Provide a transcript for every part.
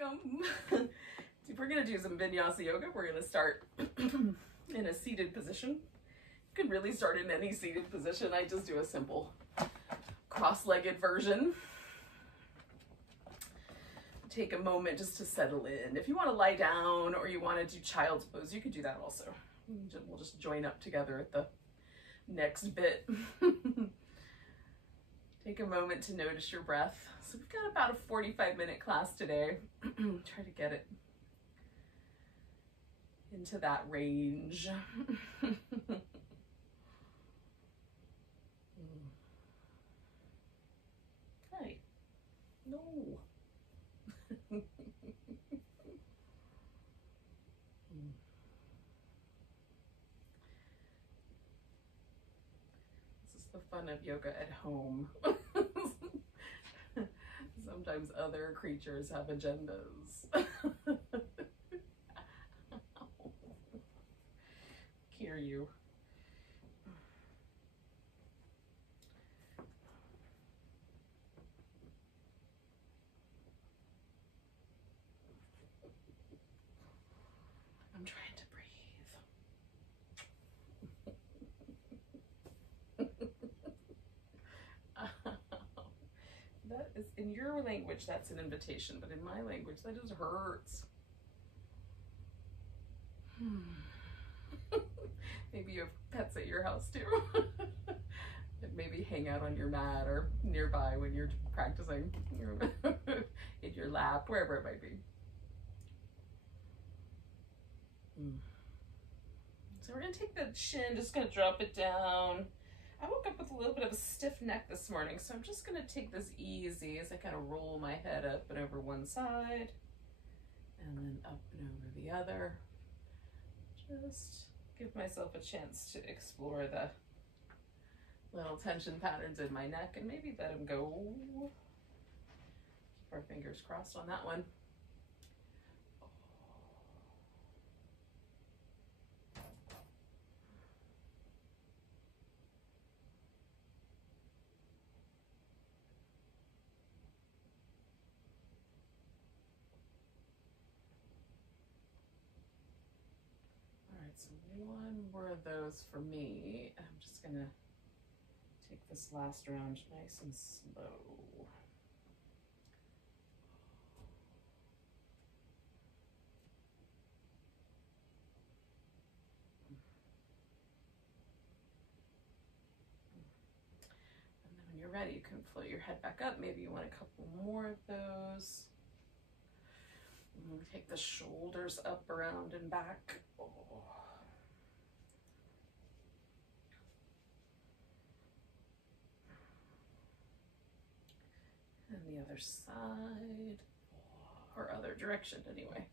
welcome. We're gonna do some Vinyasa yoga. We're gonna start in a seated position. You can really start in any seated position. I just do a simple cross-legged version. Take a moment just to settle in. If you want to lie down or you want to do child's pose, you could do that also. We'll just join up together at the next bit. Take a moment to notice your breath. So we've got about a 45-minute class today. Try to get it into that range. Hi. No. This is the fun of yoga at home. Sometimes other creatures have agendas. Hear you. I'm trying to breathe. That is, in your language, that's an invitation, but in my language, that just hurts. Maybe you have pets at your house too. Maybe hang out on your mat or nearby when you're practicing, in your lap, wherever it might be. So we're gonna take the chin, just gonna drop it down. I woke up with a little bit of a stiff neck this morning, so I'm just gonna take this easy as I kind of roll my head up and over one side and then up and over the other. Just give myself a chance to explore the little tension patterns in my neck and maybe let them go. Keep our fingers crossed on that one. So one more of those for me. I'm just gonna take this last round nice and slow. And then when you're ready, you can float your head back up. Maybe you want a couple more of those. And take the shoulders up, around, and back. Oh. And the other side, or other direction anyway.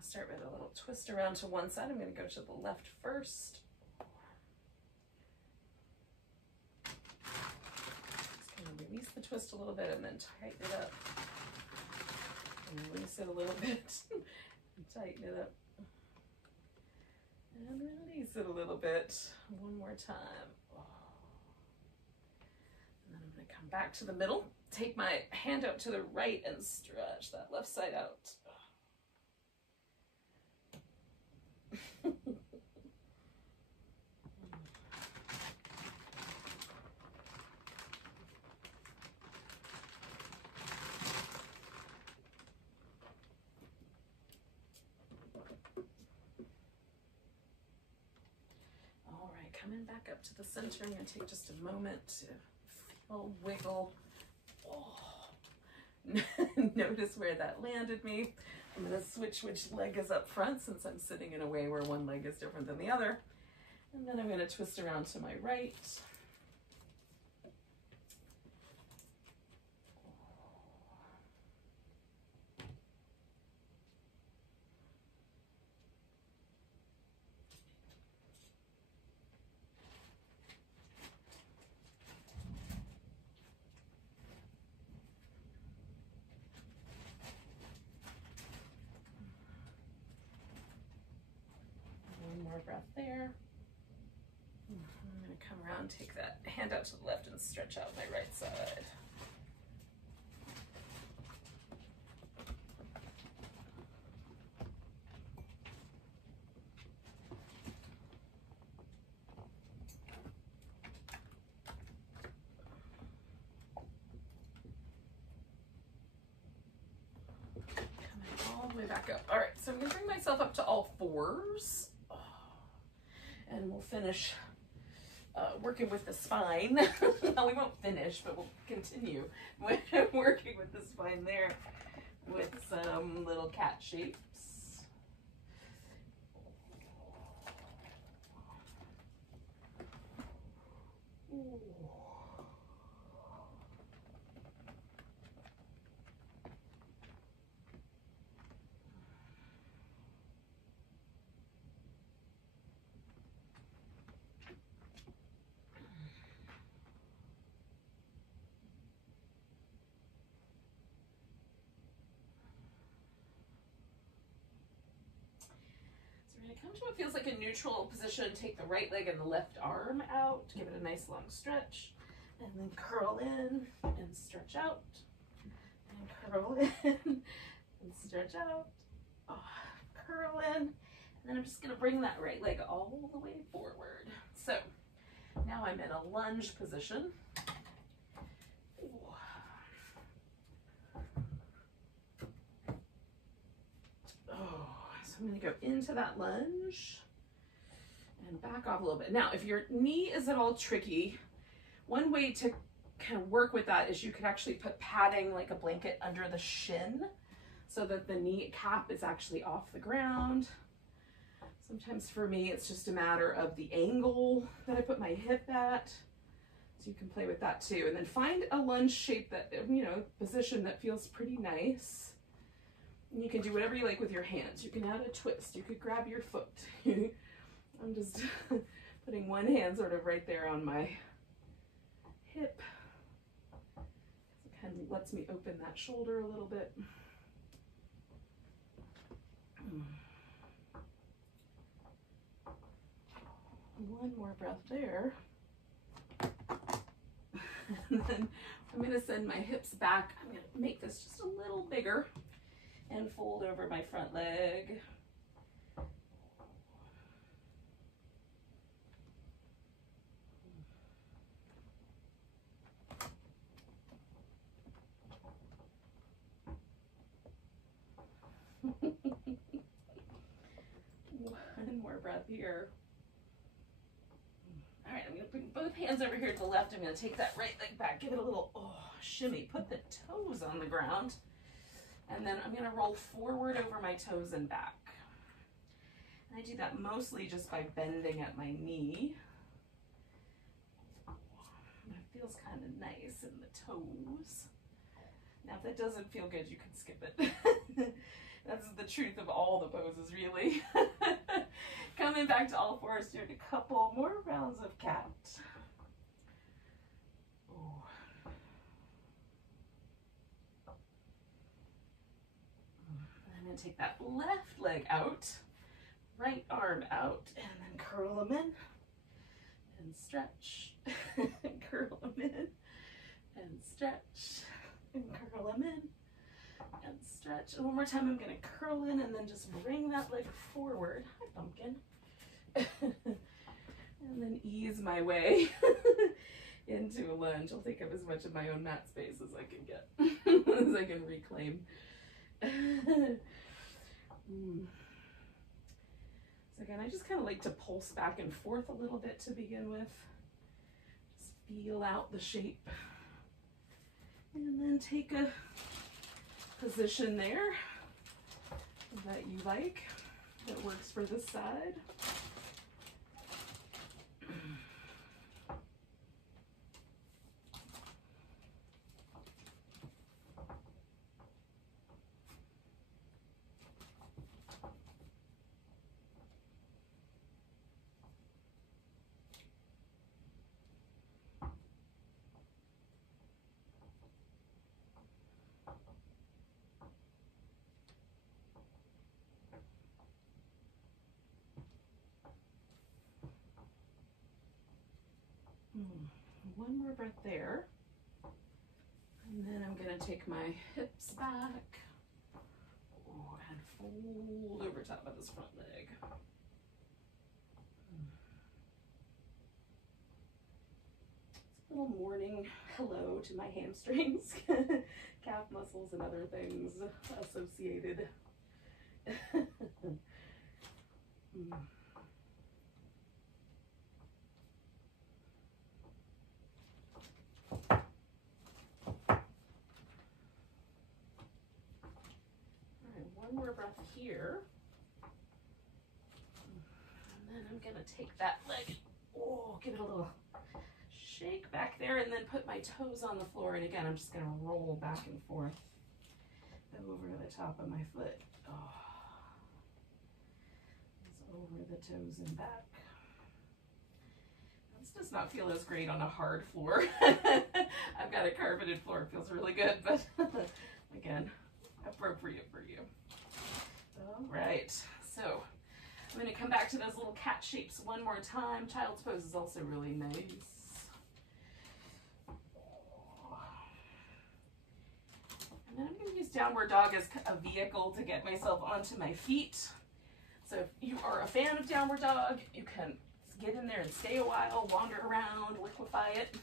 Start with a little twist around to one side. I'm going to go to the left first. Just going to release the twist a little bit and then tighten it up. And release it a little bit and tighten it up. And release it a little bit. One more time. And then I'm going to come back to the middle. Take my hand out to the right and stretch that left side out. All right, coming back up to the center. I'm going to take just a moment to feel wiggle. Oh. Notice where that landed me. I'm going to switch which leg is up front since I'm sitting in a way where one leg is different than the other. And then I'm going to twist around to my right. breath there. I'm going to come around, take that hand out to the left and stretch out my right side. Back up. All right, so I'm going to bring myself up to all fours, and we'll finish working with the spine. No, we won't finish, but we'll continue working with the spine there with some little cat shapes. Ooh. Come to what feels like a neutral position. Take the right leg and the left arm out. Give it a nice long stretch. And then curl in and stretch out. And curl in and stretch out. Oh, curl in. And then I'm just going to bring that right leg all the way forward. So now I'm in a lunge position. I'm going to go into that lunge and back off a little bit. Now, if your knee is at all tricky, one way to kind of work with that is you could actually put padding like a blanket under the shin so that the knee cap is actually off the ground. Sometimes for me, it's just a matter of the angle that I put my hip at. So you can play with that too. And then find a lunge shape that, you know, position that feels pretty nice. And you can do whatever you like with your hands. You can add a twist. You could grab your foot. I'm just putting one hand sort of right there on my hip. It kind of lets me open that shoulder a little bit. One more breath there. And then I'm going to send my hips back. I'm going to make this just a little bigger and fold over my front leg. One more breath here. All right, I'm going to bring both hands over here to the left. I'm going to take that right leg back, give it a little shimmy, put the toes on the ground. And then I'm going to roll forward over my toes and back. And I do that mostly just by bending at my knee. And it feels kind of nice in the toes. Now, if that doesn't feel good, you can skip it. That's the truth of all the poses, really. Coming back to all fours, doing a couple more rounds of cat. Take that left leg out, right arm out, and then curl them in and stretch, and curl them in and stretch, and curl them in and stretch. And one more time, I'm going to curl in and then just bring that leg forward. Hi, pumpkin. And then ease my way into a lunge. I'll take up as much of my own mat space as I can get, as I can reclaim. So again, I just kind of like to pulse back and forth a little bit to begin with. Just feel out the shape. And then take a position there that you like, that works for this side. one more breath there. And then I'm going to take my hips back. Oh, and fold over top of this front leg. It's a little morning hello to my hamstrings, calf muscles, and other things associated. One more breath here. And then I'm gonna take that leg, oh, give it a little shake back there, and then put my toes on the floor. And again, I'm just gonna roll back and forth over the top of my foot. Oh. Over the toes and back. This does not feel as great on a hard floor. I've got a carpeted floor, it feels really good, but again, appropriate for you. All right, so I'm going to come back to those little cat shapes one more time. Child's pose is also really nice. And then I'm going to use downward dog as a vehicle to get myself onto my feet. So if you are a fan of downward dog, you can get in there and stay a while, wander around, liquefy it.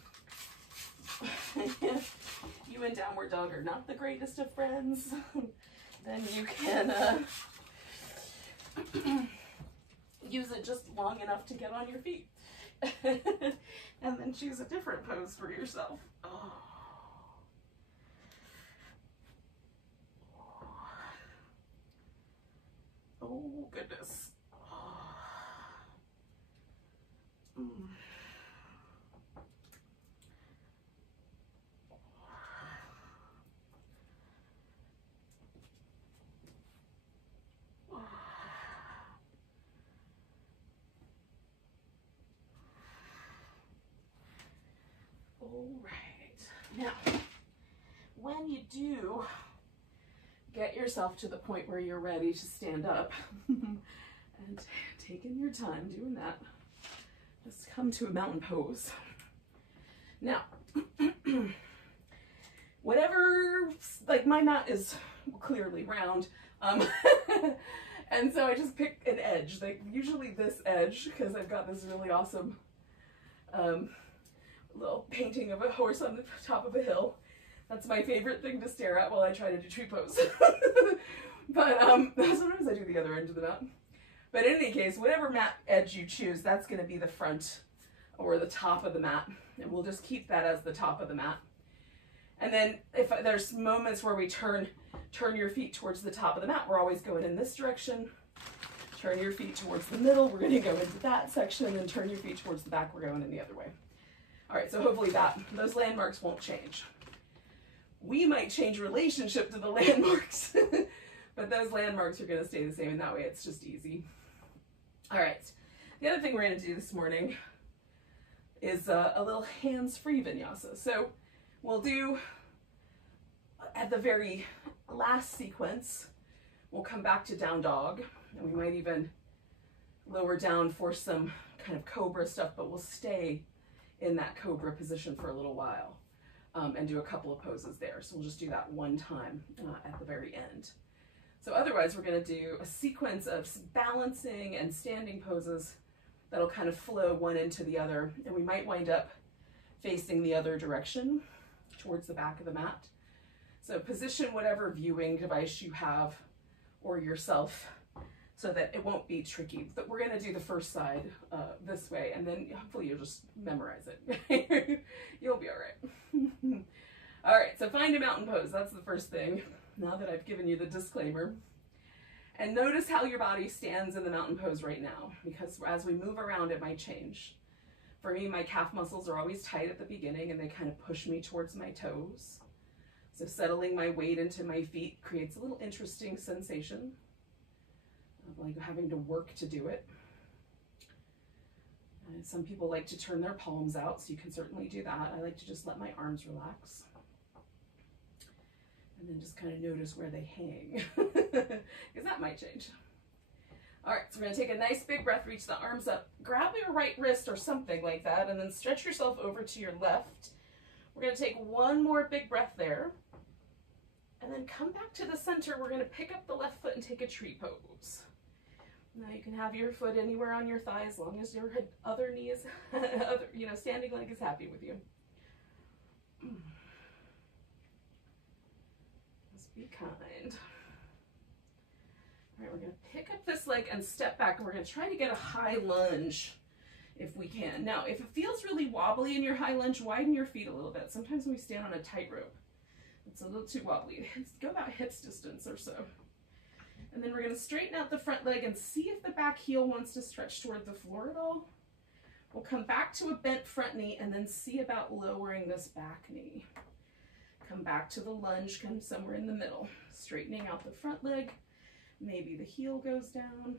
If you and downward dog are not the greatest of friends, then you can use it just long enough to get on your feet. And then choose a different pose for yourself. Oh. Oh, goodness. All right. Now, when you do get yourself to the point where you're ready to stand up and taking your time doing that, just come to a mountain pose. Now, whatever, like my mat is clearly round, and so I just pick an edge, like usually this edge, because I've got this really awesome little painting of a horse on the top of a hill. That's my favorite thing to stare at while I try to do tree pose. But sometimes I do the other end of the mat. But in any case, whatever mat edge you choose, that's going to be the front or the top of the mat. And we'll just keep that as the top of the mat. And then if there's moments where we turn your feet towards the top of the mat, we're always going in this direction. Turn your feet towards the middle, we're going to go into that section, and turn your feet towards the back, we're going in the other way. All right, so hopefully those landmarks won't change. We might change relationship to the landmarks, but those landmarks are going to stay the same, and that way it's just easy. All right, the other thing we're going to do this morning is a little hands-free vinyasa. So we'll do, at the very last sequence, we'll come back to down dog, and we might even lower down for some kind of Cobra stuff, but we'll stay in that Cobra position for a little while. And do a couple of poses there. So we'll just do that one time at the very end. So otherwise, we're going to do a sequence of balancing and standing poses that'll kind of flow one into the other. And we might wind up facing the other direction towards the back of the mat. So position whatever viewing device you have or yourself so that it won't be tricky. But we're going to do the first side this way, and then hopefully you'll just memorize it. You'll be all right. All right, so find a mountain pose. That's the first thing, now that I've given you the disclaimer. And notice how your body stands in the mountain pose right now, because as we move around, it might change. For me, my calf muscles are always tight at the beginning, and they kind of push me towards my toes. So settling my weight into my feet creates a little interesting sensation, like having to work to do it. Some people like to turn their palms out, so you can certainly do that. I like to just let my arms relax. And then just kind of notice where they hang, because that might change. All right, so we're gonna take a nice big breath, reach the arms up, grab your right wrist or something like that, and then stretch yourself over to your left. We're gonna take one more big breath there, and then come back to the center. We're gonna pick up the left foot and take a tree pose. Now you can have your foot anywhere on your thigh as long as your other knee is, standing leg is happy with you. Just be kind. All right, we're gonna pick up this leg and step back, and we're gonna try to get a high lunge if we can. Now, if it feels really wobbly in your high lunge, widen your feet a little bit. Sometimes when we stand on a tightrope, it's a little too wobbly. Go about hips distance or so. And then we're gonna straighten out the front leg and see if the back heel wants to stretch toward the floor at all. We'll come back to a bent front knee and then see about lowering this back knee. Come back to the lunge, come somewhere in the middle. Straightening out the front leg, maybe the heel goes down.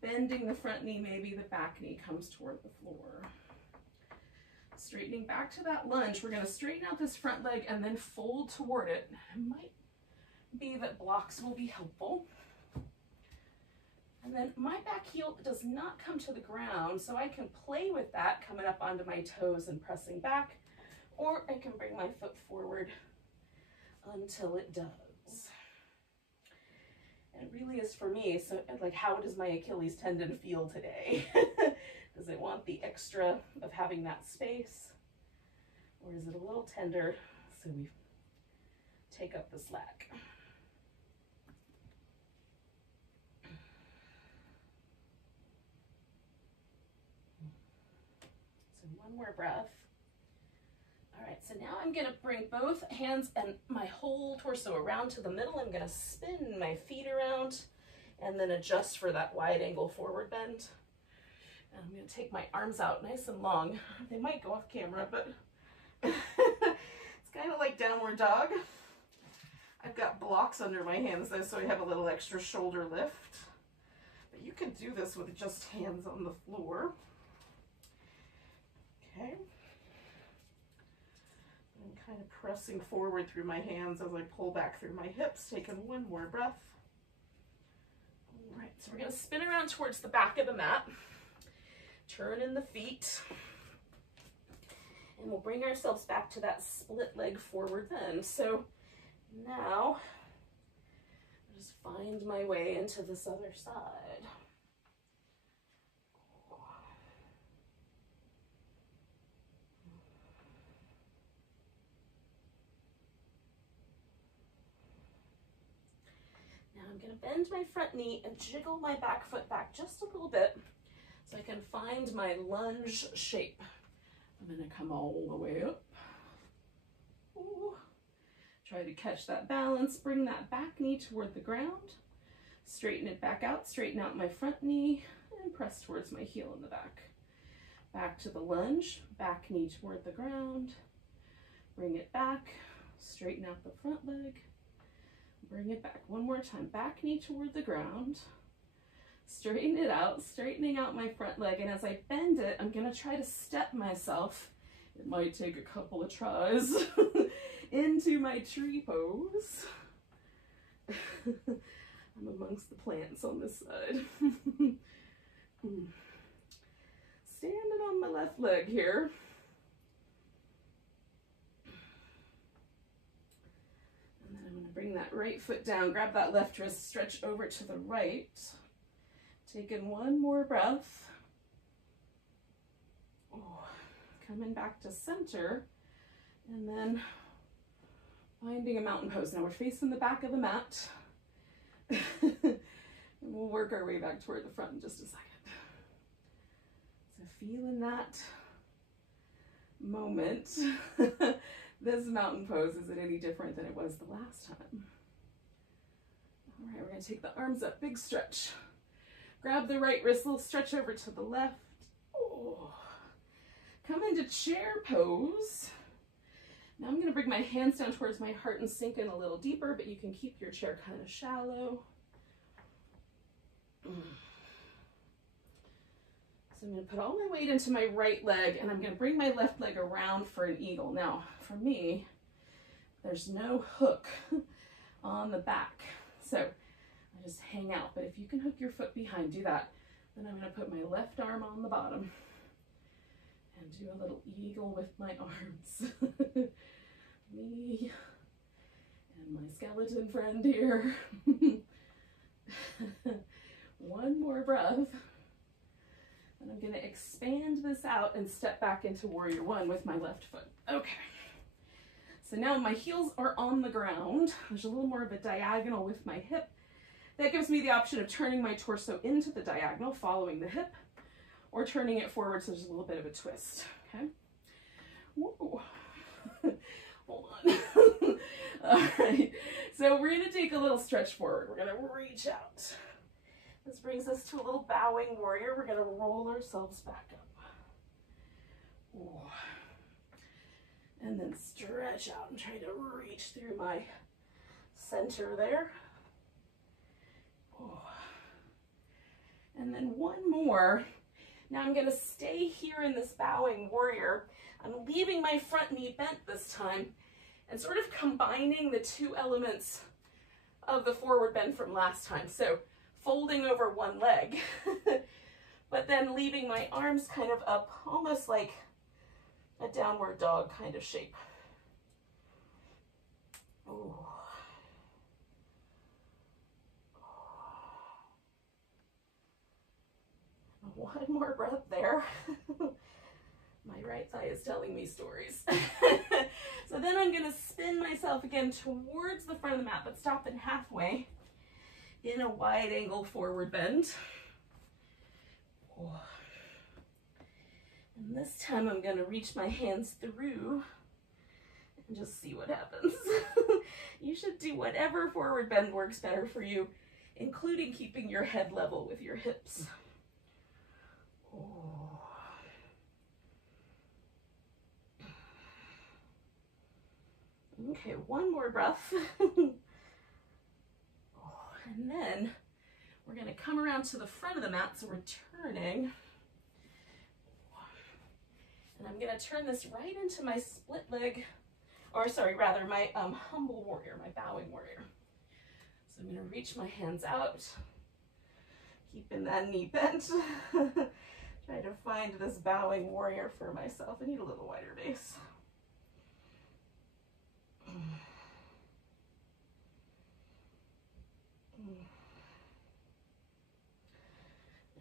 Bending the front knee, maybe the back knee comes toward the floor. Straightening back to that lunge, we're gonna straighten out this front leg and then fold toward it. It might be that blocks will be helpful. And then my back heel does not come to the ground, so I can play with that, coming up onto my toes and pressing back, or I can bring my foot forward until it does. And it really is for me, so like, how does my Achilles tendon feel today? Does it want the extra of having that space? Or is it a little tender, so we take up the slack? So one more breath. All right, so now I'm gonna bring both hands and my whole torso around to the middle. I'm gonna spin my feet around and then adjust for that wide angle forward bend. And I'm gonna take my arms out nice and long. They might go off camera, but it's kind of like downward dog. I've got blocks under my hands though, so I have a little extra shoulder lift. But you can do this with just hands on the floor. Okay. I'm kind of pressing forward through my hands as I pull back through my hips, taking one more breath. All right, so we're gonna spin around towards the back of the mat. Turn in the feet, and we'll bring ourselves back to that split leg forward bend. So now I'll just find my way into this other side. Now I'm going to bend my front knee and jiggle my back foot back just a little bit, so I can find my lunge shape. I'm gonna come all the way up. Ooh. Try to catch that balance, bring that back knee toward the ground, straighten it back out, straighten out my front knee, and press towards my heel in the back. Back to the lunge, back knee toward the ground, bring it back, straighten out the front leg, bring it back. One more time, back knee toward the ground, straighten it out, straightening out my front leg, and as I bend it, I'm gonna try to step myself, it might take a couple of tries, into my tree pose. I'm amongst the plants on this side. Standing on my left leg here. And then I'm gonna bring that right foot down, grab that left wrist, stretch over to the right. Taking one more breath. Oh, coming back to center, and then finding a mountain pose. Now we're facing the back of the mat. And we'll work our way back toward the front in just a second. So feeling that moment. This mountain pose, is it any different than it was the last time? All right, we're gonna take the arms up, big stretch. Grab the right wrist, little stretch over to the left. Oh. Come into chair pose. Now I'm going to bring my hands down towards my heart and sink in a little deeper, but you can keep your chair kind of shallow. So I'm going to put all my weight into my right leg, and I'm going to bring my left leg around for an eagle. Now, for me, there's no hook on the back. So I just hang out. But if you can hook your foot behind, do that. Then I'm going to put my left arm on the bottom and do a little eagle with my arms. Me and my skeleton friend here. One more breath. And I'm going to expand this out and step back into warrior one with my left foot. Okay. So now my heels are on the ground. There's a little more of a diagonal with my hip. That gives me the option of turning my torso into the diagonal, following the hip, or turning it forward so there's a little bit of a twist. Okay. Woo. Hold on. All right. So we're going to take a little stretch forward. We're going to reach out. This brings us to a little bowing warrior. We're going to roll ourselves back up. Ooh. And then stretch out and try to reach through my center there. Ooh. And then one more. Now I'm going to stay here in this bowing warrior. I'm leaving my front knee bent this time and sort of combining the two elements of the forward bend from last time. So folding over one leg, but then leaving my arms kind of up, almost like a downward dog kind of shape. Ooh. One more breath there. My right thigh is telling me stories. So then I'm going to spin myself again towards the front of the mat, but stop it halfway in a wide angle forward bend. Oh. And this time I'm going to reach my hands through and just see what happens. You should do whatever forward bend works better for you, including keeping your head level with your hips. Oh. Okay, one more breath. Oh, and then we're going to come around to the front of the mat, so we're turning. And I'm going to turn this right into my split leg, or sorry, rather my humble warrior, my bowing warrior. So I'm going to reach my hands out, keeping that knee bent. Try to find this bowing warrior for myself. I need a little wider base.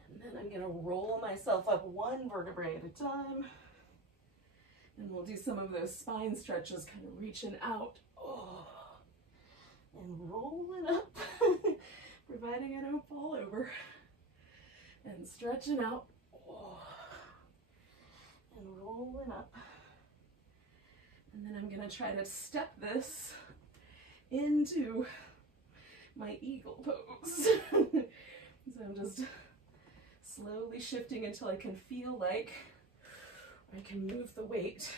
And then I'm going to roll myself up one vertebrae at a time. And we'll do some of those spine stretches, kind of reaching out. Oh, and rolling up, providing I don't fall over. And stretching out. Oh, and rolling up. And then I'm going to try to step this into my eagle pose. So I'm just slowly shifting until I can feel like I can move the weight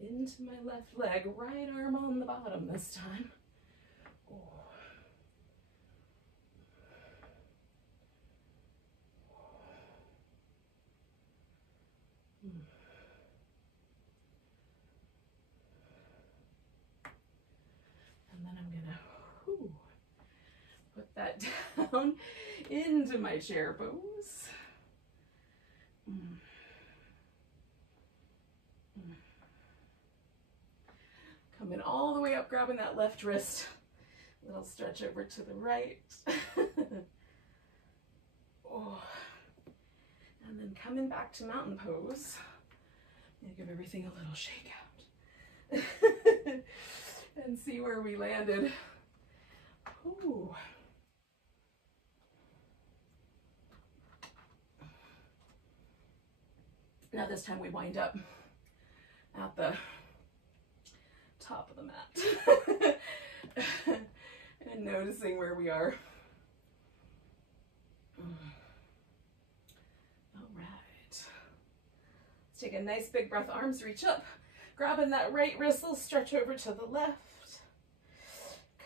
into my left leg, right arm on the bottom this time. Oh. And then I'm gonna put that down into my chair pose. Coming all the way up, grabbing that left wrist. Little stretch over to the right. Oh. And then coming back to mountain pose. And give everything a little shake out. And see where we landed. Ooh. Now this time we wind up at the top of the mat. And noticing where we are. All right. Let's take a nice big breath, arms reach up. Grabbing that right wrist, little stretch over to the left.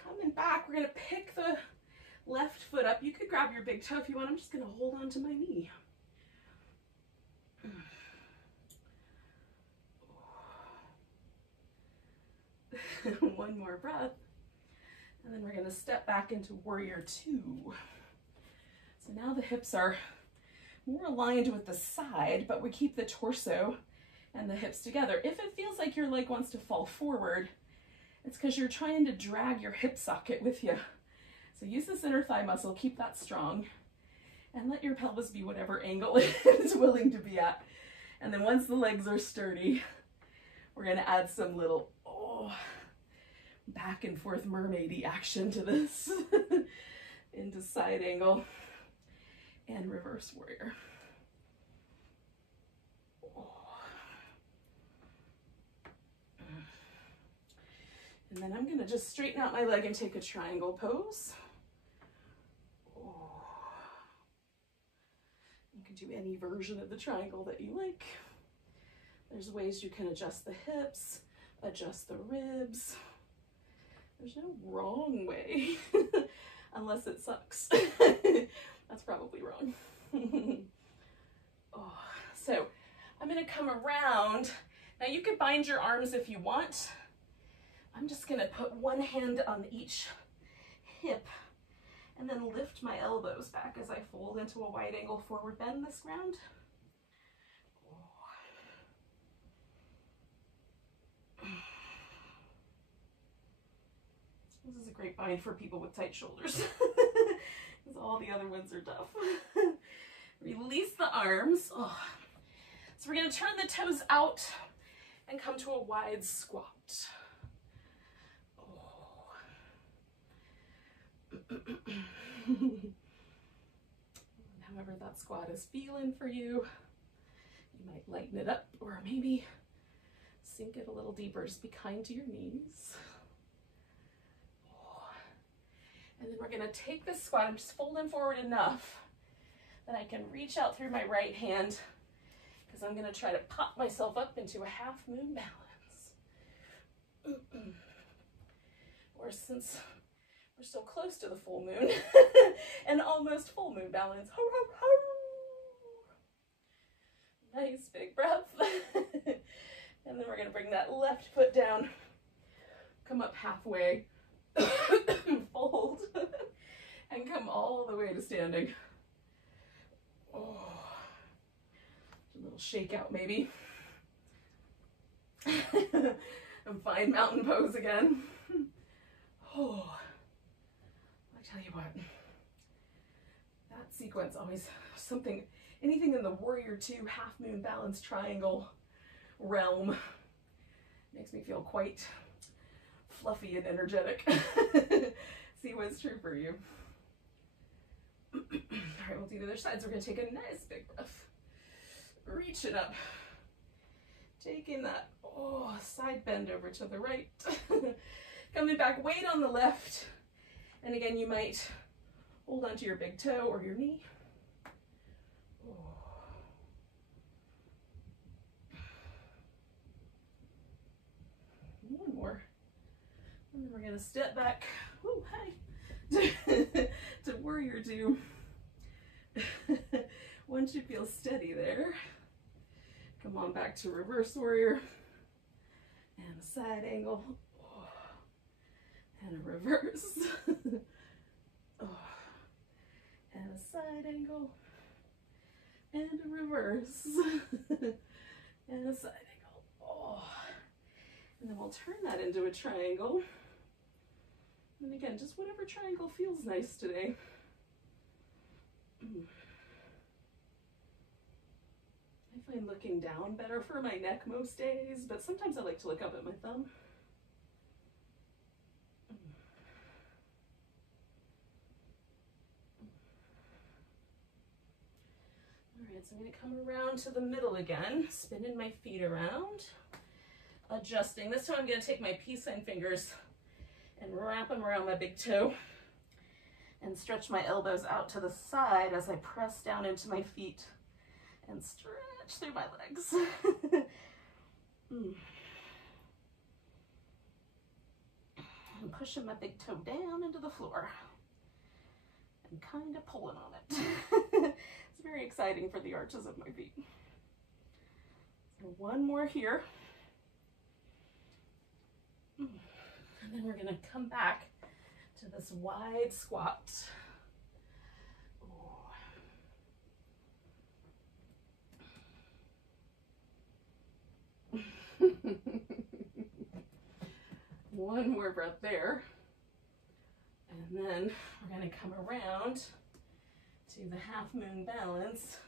Coming back, we're gonna pick the left foot up. You could grab your big toe if you want. I'm just gonna hold on to my knee. One more breath. And then we're going to step back into warrior two. So now the hips are more aligned with the side, but we keep the torso and the hips together. If it feels like your leg wants to fall forward, it's because you're trying to drag your hip socket with you. So use this inner thigh muscle, keep that strong, and let your pelvis be whatever angle it is willing to be at. And then once the legs are sturdy, we're going to add some little back and forth mermaidy action to this into side angle and reverse warrior. And then I'm going to just straighten out my leg and take a triangle pose. You can do any version of the triangle that you like. There's ways you can adjust the hips, adjust the ribs. There's no wrong way, unless it sucks. That's probably wrong. So I'm going to come around. Now you could bind your arms if you want. I'm just going to put one hand on each hip and then lift my elbows back as I fold into a wide angle forward bend this round. This is a great bind for people with tight shoulders because all the other ones are tough. Release the arms. So we're going to turn the toes out and come to a wide squat. However that squat is feeling for you, you might lighten it up or maybe sink it a little deeper. Just be kind to your knees. And then we're going to take this squat. I'm just folding forward enough that I can reach out through my right hand because I'm going to try to pop myself up into a half moon balance. Or since we're so close to the full moon and almost full moon balance. Ho, ho, ho. Nice big breath. And then we're going to bring that left foot down, come up halfway, fold, and come all the way to standing. A little shake out maybe. And find mountain pose again. I tell you what, that sequence always something, anything in the warrior two half moon balance triangle realm makes me feel quite fluffy and energetic. See what's true for you. All right, we'll do the other side. So we're going to take a nice big breath. Reach it up. Taking that side bend over to the right. Coming back, weight on the left. And again, you might hold onto your big toe or your knee. One more. And then we're going to step back. Ooh, hi. To warrior two. Once you feel steady there, come on back to reverse warrior. And a side angle. And a reverse. And a side angle. And a reverse. And a side angle. And then we'll turn that into a triangle. And again, just whatever triangle feels nice today. I find looking down better for my neck most days, but sometimes I like to look up at my thumb. Alright, so I'm going to come around to the middle again, spinning my feet around, adjusting. This time I'm going to take my peace sign fingers and wrap them around my big toe and stretch my elbows out to the side as I press down into my feet and stretch through my legs. And pushing my big toe down into the floor and kind of pulling on it. It's very exciting for the arches of my feet. So one more here. And then we're going to come back to this wide squat. One more breath there. And then we're going to come around to the half moon balance,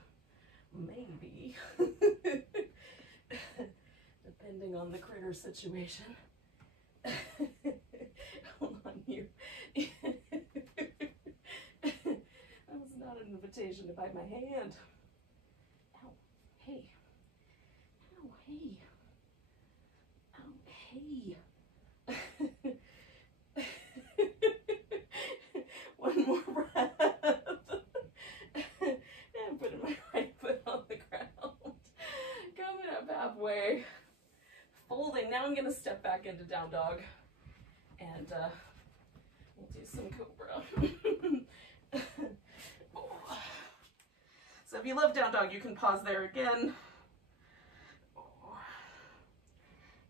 maybe, depending on the critter situation. Hold on here. That was not an invitation to bite my hand. Ow, hey. Ow, hey. Ow, hey. One more breath. And putting my right foot on the ground. Coming up halfway. Folding. Now I'm going to step back into down dog. And we'll do some Cobra. So if you love down dog, you can pause there again.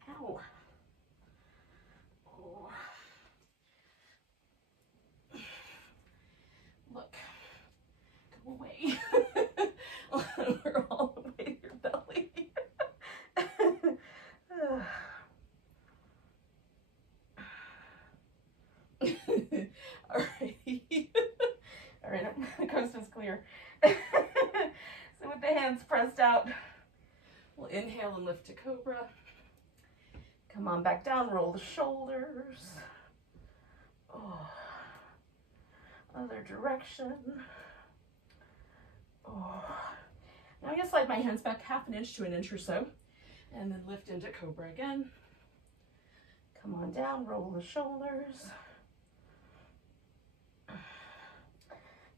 Ow. Look, go away. We're all the way to your belly. All right. All right, the coast is clear. So with the hands pressed out, we'll inhale and lift to Cobra. Come on back down, roll the shoulders. Oh. Other direction. Oh. Now I'm going to slide my hands back 1/2 inch to 1 inch or so, and then lift into Cobra again. Come on down, roll the shoulders.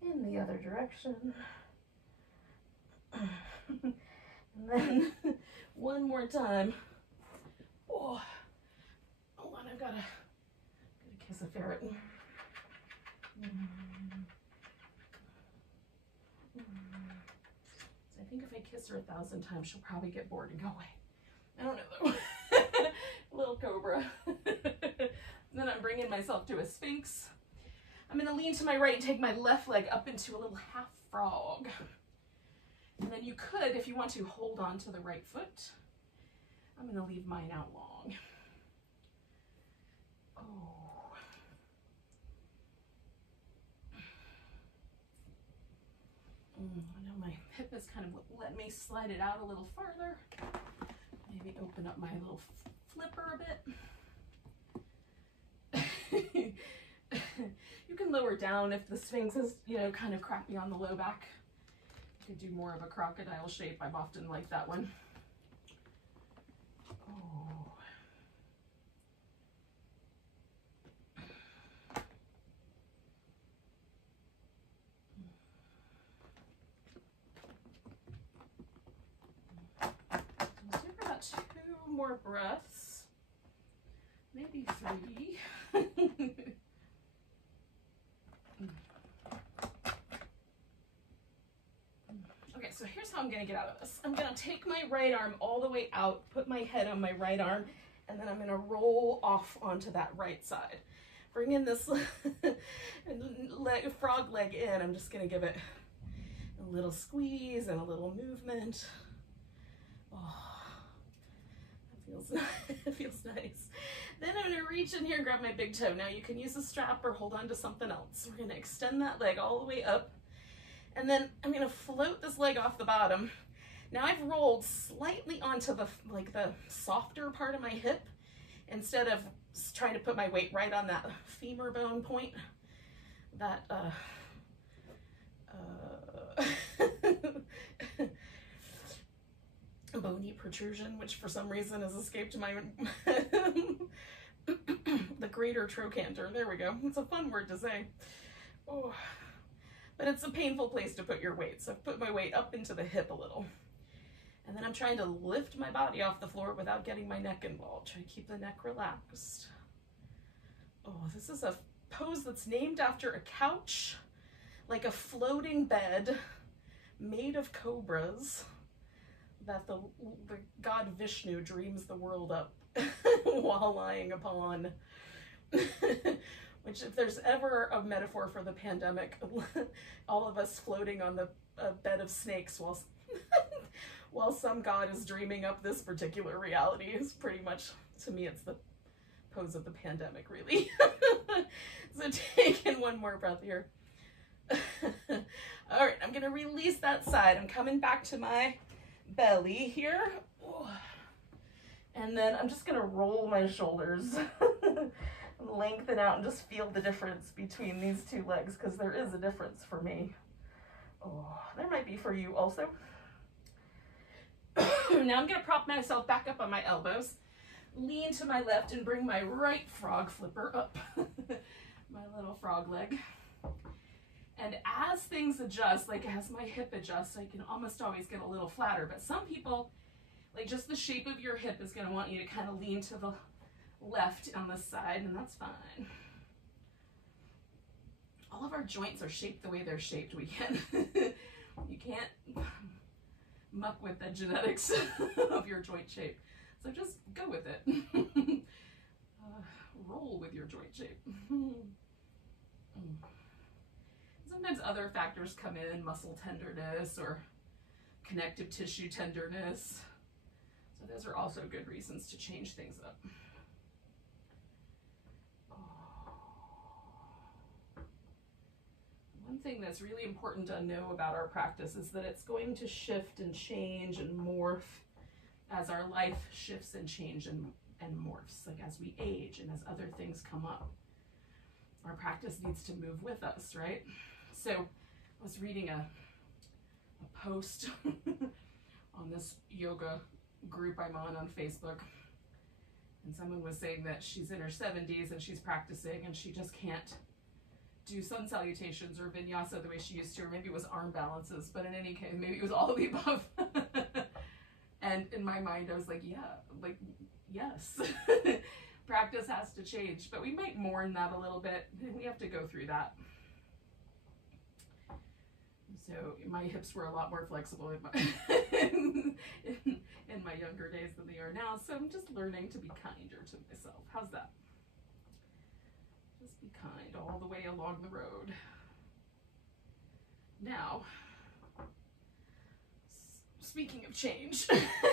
In the other direction. And then one more time. Oh, hold on, I've got to kiss a ferret. So I think if I kiss her 1,000 times, she'll probably get bored and go away. I don't know though. Little Cobra. Then I'm bringing myself to a Sphinx. I'm going to lean to my right and take my left leg up into a little half frog. And then you could, if you want to, hold on to the right foot. I'm going to leave mine out long. Oh. I know my hip is kind of let me slide it out a little farther. Maybe open up my little flipper a bit. You can lower down if the Sphinx is, you know, kind of crappy on the low back. You could do more of a crocodile shape. I've often liked that one. Oh. Let's do about 2 more breaths, maybe 3. Okay, so here's how I'm going to get out of this. I'm going to take my right arm all the way out, put my head on my right arm, and then I'm going to roll off onto that right side. Bring in this frog leg in. I'm just going to give it a little squeeze and a little movement. Oh, that feels nice. Then I'm going to reach in here and grab my big toe. Now you can use a strap or hold on to something else. We're going to extend that leg all the way up. And then I'm going to float this leg off the bottom. Now I've rolled slightly onto the softer part of my hip instead of trying to put my weight right on that femur bone point. That bony protrusion, which for some reason has escaped my the greater trochanter. There we go. It's a fun word to say. Oh. But it's a painful place to put your weight. So I've put my weight up into the hip a little. And then I'm trying to lift my body off the floor without getting my neck involved. Try to keep the neck relaxed. Oh, this is a pose that's named after a couch, like a floating bed made of cobras that the god Vishnu dreams the world up while lying upon. which if there's ever a metaphor for the pandemic, all of us floating on the bed of snakes while while some god is dreaming up this particular reality is pretty much, to me, it's the pose of the pandemic, really. So take in one more breath here. All right, I'm gonna release that side. I'm coming back to my belly here. And then I'm just gonna roll my shoulders, lengthen out, and just feel the difference between these two legs, because there is a difference for me. Oh, there might be for you also. Now I'm gonna prop myself back up on my elbows, lean to my left, and bring my right frog flipper up. My little frog leg. And as things adjust, like as my hip adjusts, I can almost always get a little flatter, but some people, like just the shape of your hip is gonna want you to kind of lean to the left on this side, and that's fine. All of our joints are shaped the way they're shaped. You can't muck with the genetics of your joint shape. So just go with it. Roll with your joint shape. Sometimes other factors come in, muscle tenderness or connective tissue tenderness. So those are also good reasons to change things up. One thing that's really important to know about our practice is that it's going to shift and change and morph as our life shifts and changes and morphs, like as we age and as other things come up. Our practice needs to move with us, right? So I was reading a post on this yoga group I'm on Facebook, and someone was saying that she's in her 70s and she's practicing and she just can't do sun salutations or vinyasa the way she used to, or maybe it was arm balances, but in any case, maybe it was all of the above. And in my mind, I was like, yeah, like, yes, practice has to change, but we might mourn that a little bit. We have to go through that. So my hips were a lot more flexible in my younger days than they are now. So I'm just learning to be kinder to myself. How's that? Just be kind all the way along the road. Now, speaking of change,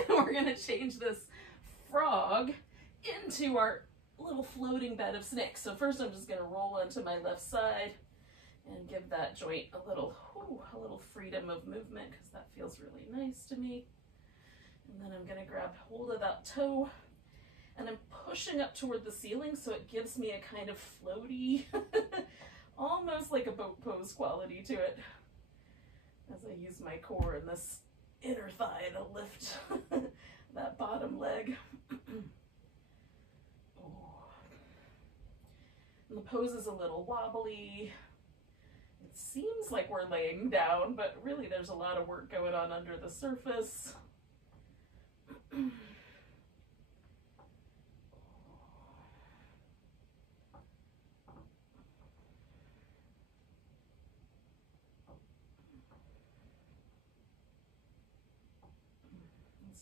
we're gonna change this frog into our little floating bed of snakes. So first I'm just gonna roll onto my left side and give that joint a little freedom of movement, because that feels really nice to me. And then I'm gonna grab hold of that toe, and I'm pushing up toward the ceiling so it gives me a kind of floaty, almost like a boat pose quality to it, as I use my core and this inner thigh to lift that bottom leg. And the pose is a little wobbly. It seems like we're laying down, but really there's a lot of work going on under the surface. Let's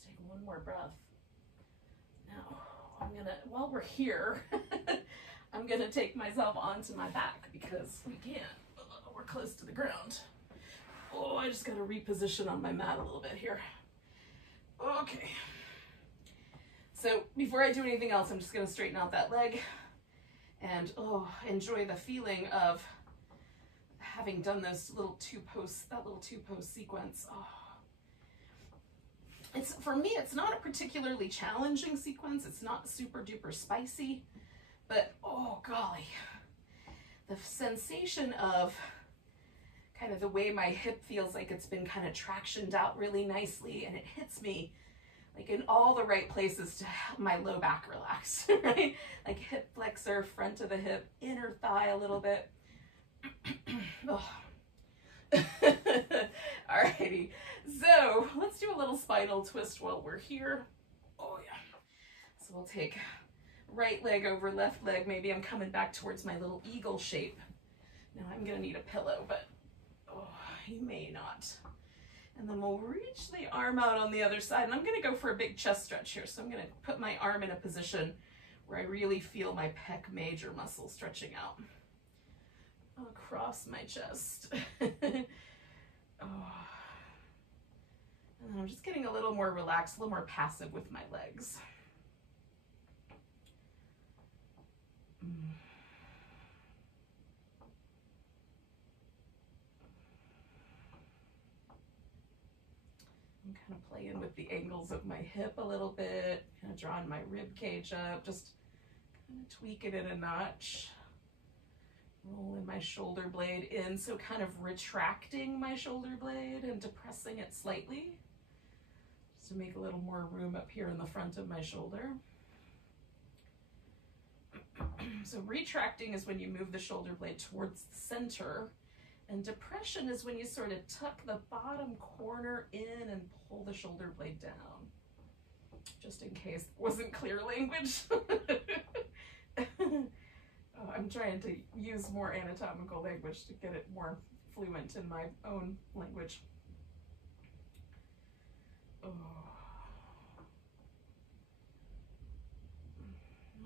take one more breath. Now, while we're here, I'm gonna take myself onto my back because we can't. We're close to the ground. Oh, I just gotta reposition on my mat a little bit here. Okay. So before I do anything else, I'm just gonna straighten out that leg and enjoy the feeling of having done those little two post sequence. For me, it's not a particularly challenging sequence. It's not super duper spicy, but oh golly, the sensation of kind of the way my hip feels like it's been kind of tractioned out really nicely, and it hits me like in all the right places to help my low back relax, right? Like hip flexor, front of the hip, inner thigh a little bit. Alrighty, so let's do a little spinal twist while we're here. Oh yeah. So we'll take right leg over left leg. Maybe I'm coming back towards my little eagle shape. Now I'm gonna need a pillow, but you may not. And then we'll reach the arm out on the other side, and I'm gonna go for a big chest stretch here. So I'm gonna put my arm in a position where I really feel my pec major muscle stretching out. across my chest. Oh. And I'm just getting a little more relaxed, a little more passive with my legs. I'm kind of playing with the angles of my hip a little bit, kind of drawing my rib cage up, just kind of tweaking it a notch. Rolling my shoulder blade in, so kind of retracting my shoulder blade and depressing it slightly, just to make a little more room up here in the front of my shoulder. So retracting is when you move the shoulder blade towards the center, and depression is when you sort of tuck the bottom corner in and pull the shoulder blade down. Just in case it wasn't clear language. I'm trying to use more anatomical language to get it more fluent in my own language. Oh.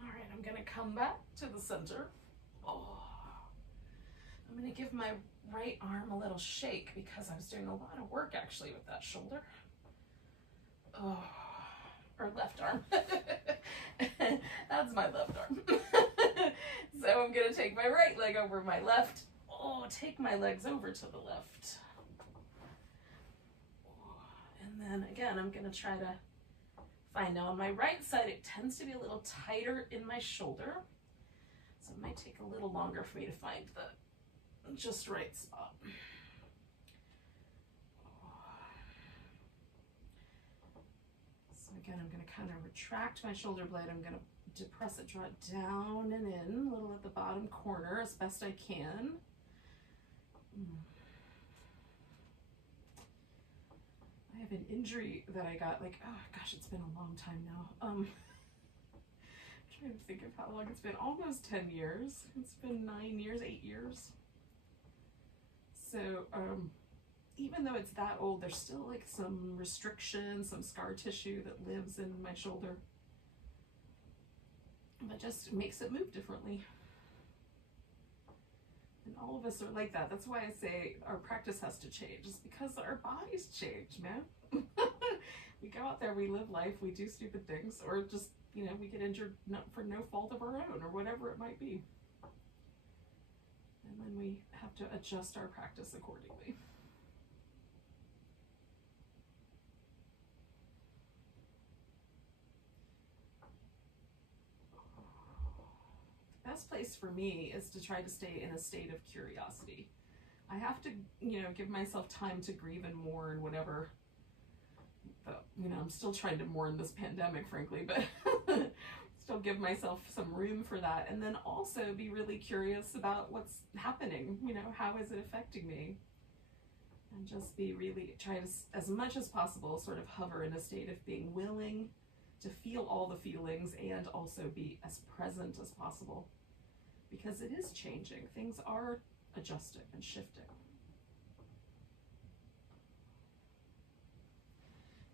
All right, I'm gonna come back to the center. Oh. I'm gonna give my right arm a little shake because I was doing a lot of work actually with that shoulder. Oh, or left arm. That's my left arm. So I'm gonna take my right leg over my left. Oh, take my legs over to the left. And then again, I'm gonna try to find, now on my right side, it tends to be a little tighter in my shoulder. So it might take a little longer for me to find the just right spot. So again, I'm gonna kind of retract my shoulder blade. I'm gonna depress it, draw it down and in, a little at the bottom corner as best I can. I have an injury that I got, like, oh gosh, it's been a long time now. I'm trying to think of how long it's been. Almost 10 years. It's been 9 years, 8 years. So even though it's that old, there's still like some restriction, some scar tissue that lives in my shoulder. But just makes it move differently. And all of us are like that. That's why I say our practice has to change. It's because our bodies change, man. We go out there, we live life, we do stupid things, or just, you know, we get injured for no fault of our own, or whatever it might be. And then we have to adjust our practice accordingly. The best place for me is to try to stay in a state of curiosity. I have to, you know, give myself time to grieve and mourn whatever. You know, I'm still trying to mourn this pandemic, frankly, but still give myself some room for that. And then also be really curious about what's happening. You know, how is it affecting me? And just be really, try to, as much as possible, sort of hover in a state of being willing to feel all the feelings and also be as present as possible. Because it is changing. Things are adjusting and shifting.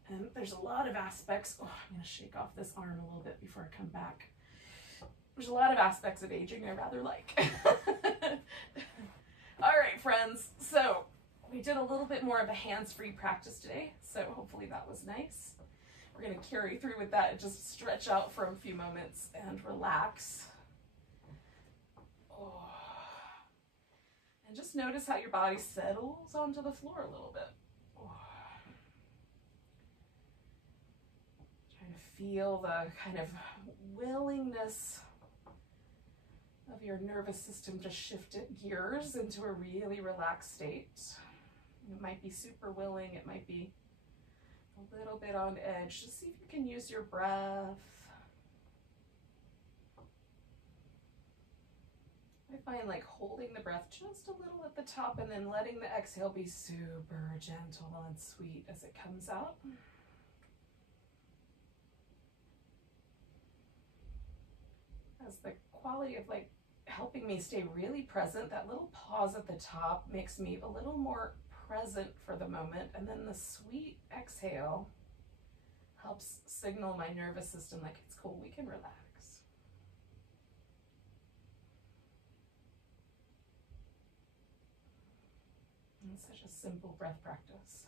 And there's a lot of aspects. Oh, I'm going to shake off this arm a little bit before I come back. There's a lot of aspects of aging I rather like. All right, friends. So we did a little bit more of a hands-free practice today. So hopefully that was nice. We're going to carry through with that and just stretch out for a few moments and relax. Oh. And just notice how your body settles onto the floor a little bit. Feel the kind of willingness of your nervous system to shift gears into a really relaxed state. It might be super willing, it might be a little bit on edge. Just see if you can use your breath. I find like holding the breath just a little at the top and then letting the exhale be super gentle and sweet as it comes out. As the quality of like helping me stay really present, that little pause at the top makes me a little more present for the moment, and then the sweet exhale helps signal my nervous system like it's cool, we can relax. It's such a simple breath practice.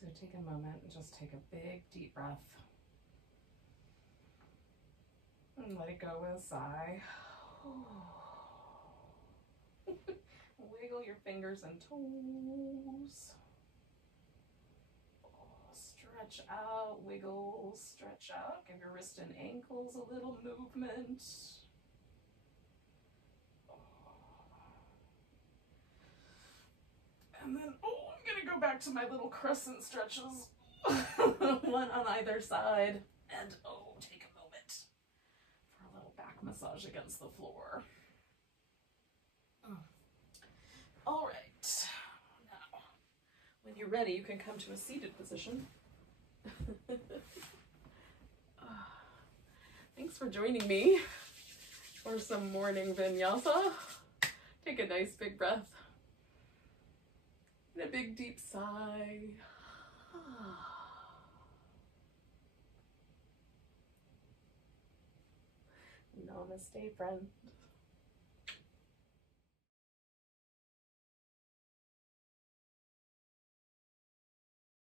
So take a moment and just take a big deep breath. And let it go with a sigh. Wiggle your fingers and toes. Stretch out, wiggle, stretch out. Give your wrist and ankles a little movement. And then, I'm gonna go back to my little crescent stretches. One on either side. And, take a moment for a little back massage against the floor. All right. Now, when you're ready, you can come to a seated position. Thanks for joining me for some morning vinyasa. Take a nice big breath. And a big deep sigh. Namaste, friend.